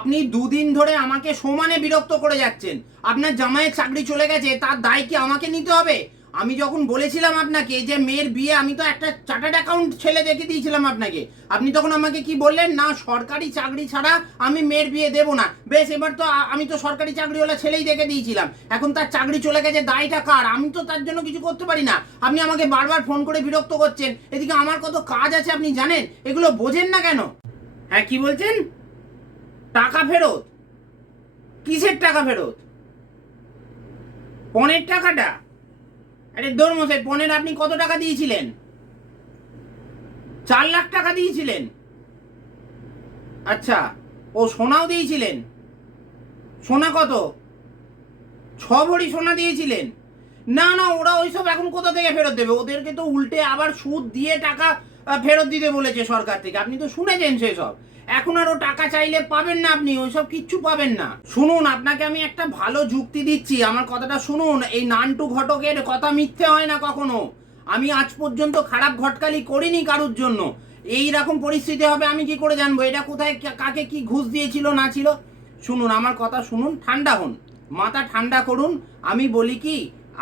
আপনি দুদিন ধরে আমাকে সমানে বিরক্ত করে যাচ্ছেন। আপনার জামাইয়ের চাকরি চলে গেছে, তার দায় কি আমাকে নিতে হবে? আমি যখন বলেছিলাম আপনাকে যে মেয়ের বিয়ে, আমি তো একটা চার্টার্ড অ্যাকাউন্ট ছেলে দেখে দিয়েছিলাম আপনাকে। আপনি তখন আমাকে কি বললেন? না, সরকারি চাকরি ছাড়া আমি মেয়ের বিয়ে দেবো না। বেশ, এবার তো আমি তো সরকারি চাকরিওয়ালা ছেলেই দেখে দিয়েছিলাম, এখন তার চাকরি চলে গেছে, দায়টা কার? আমি তো তার জন্য কিছু করতে পারি না। আপনি আমাকে বারবার ফোন করে বিরক্ত করছেন, এদিকে আমার কত কাজ আছে আপনি জানেন, এগুলো বোঝেন না কেন? হ্যাঁ, কি বলছেন? টাকা ফেরত? কিসের টাকা ফেরত? পণের টাকাটা? আরে দৌড়মশাই, পণের আপনি কত টাকা দিয়েছিলেন? 4 লাখ টাকা দিয়েছিলেন? আচ্ছা, ও সোনাও দিয়েছিলেন? সোনা কত? 6 ভরি সোনা দিয়েছিলেন? না না, ওরা ওইসব এখন কোথা থেকে ফেরত দেবে? ওদেরকে তো উল্টে আবার সুদ দিয়ে টাকা ফেরত দিতে বলেছে সরকার থেকে। আপনি তো শুনেছেন সেসব। এখন আরও টাকা চাইলে পাবেন না, আপনি ওইসব কিচ্ছু পাবেন না। শুনুন, আপনাকে আমি একটা ভালো যুক্তি দিচ্ছি, আমার কথাটা শুনুন। এই নান্টু ঘটকের কথা মিথ্যে হয় না কখনো। আমি আজ পর্যন্ত খারাপ ঘটকালি করিনি কারুর জন্য। এই রকম পরিস্থিতি হবে আমি কি করে জানবো এটা কোথায় কাকে কি ঘুষ দিয়েছিল না ছিল? শুনুন, আমার কথা শুনুন, ঠান্ডা হন, মাথা ঠান্ডা করুন। আমি বলি কি,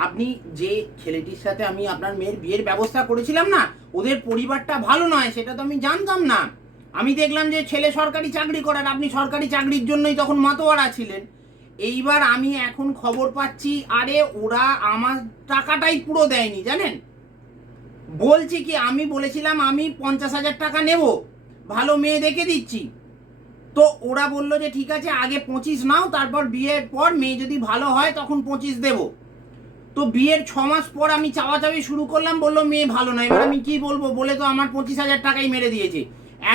আপনি যে ছেলেটির সাথে আমি আপনার মেয়ের বিয়ের ব্যবস্থা করেছিলাম না, ওদের পরিবারটা ভালো নয়, সেটা তো আমি জানতাম না। আমি দেখলাম যে ছেলে সরকারি চাকরি করার, আপনি সরকারি চাকরির জন্যই তখন মাতোয়ারা ছিলেন। এইবার আমি এখন খবর পাচ্ছি, আরে ওরা আমার টাকাটাই পুরো দেয়নি, জানেন? বলছি কি, আমি বলেছিলাম আমি 50,000 টাকা নেব, ভালো মেয়ে দেখে দিচ্ছি। তো ওরা বললো যে ঠিক আছে, আগে 25 নাও, তারপর বিয়ের পর মেয়ে যদি ভালো হয় তখন 25 দেব। তো বিয়ের 6 মাস পর আমি চাওয়াচাওয়ি শুরু করলাম, বললো মেয়ে ভালো নয়। এবার আমি কি বলবো, বলে তো আমার 25,000 টাকাই মেরে দিয়েছে।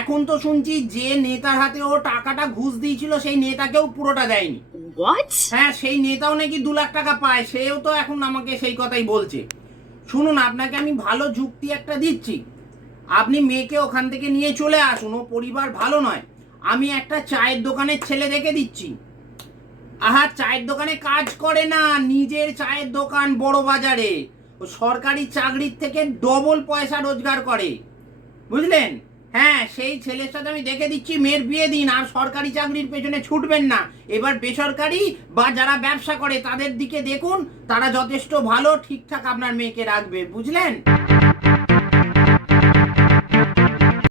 এখন তো শুনছি যে নেতার হাতে ও টাকাটা ঘুষ দিয়েছিল, সেই নেতাকেও পুরোটা দেয়নি। হ্যাঁ, সেই নেতাও নাকি 2 লাখ টাকা পায়, সেও তো এখন আমাকে সেই কথাই বলছে। শুনুন, আপনাকে আমি ভালো যুক্তি একটা দিচ্ছি, আপনি মেয়েকে ওখান থেকে নিয়ে চলে আসুন, ও পরিবার ভালো নয়। আমি একটা চায়ের দোকানের ছেলে দেখে দিচ্ছি। আহা, চায়ের দোকানে কাজ করে না, নিজের চায়ের দোকান বড় বাজারে। ও সরকারি চাকরির থেকে ডবল পয়সা রোজগার করে, বুঝলেন? হ্যাঁ, সেই ছেলের সাথে আমি দেখে দিচ্ছি, মেয়ের বিয়ে দিন। আর সরকারি চাকরির পেছনে ছুটবেন না, এবার বেসরকারি বা যারা ব্যবসা করে তাদের দিকে দেখুন, তারা যথেষ্ট ভালো, ঠিকঠাক আপনার মেয়েকে রাখবে, বুঝলেন?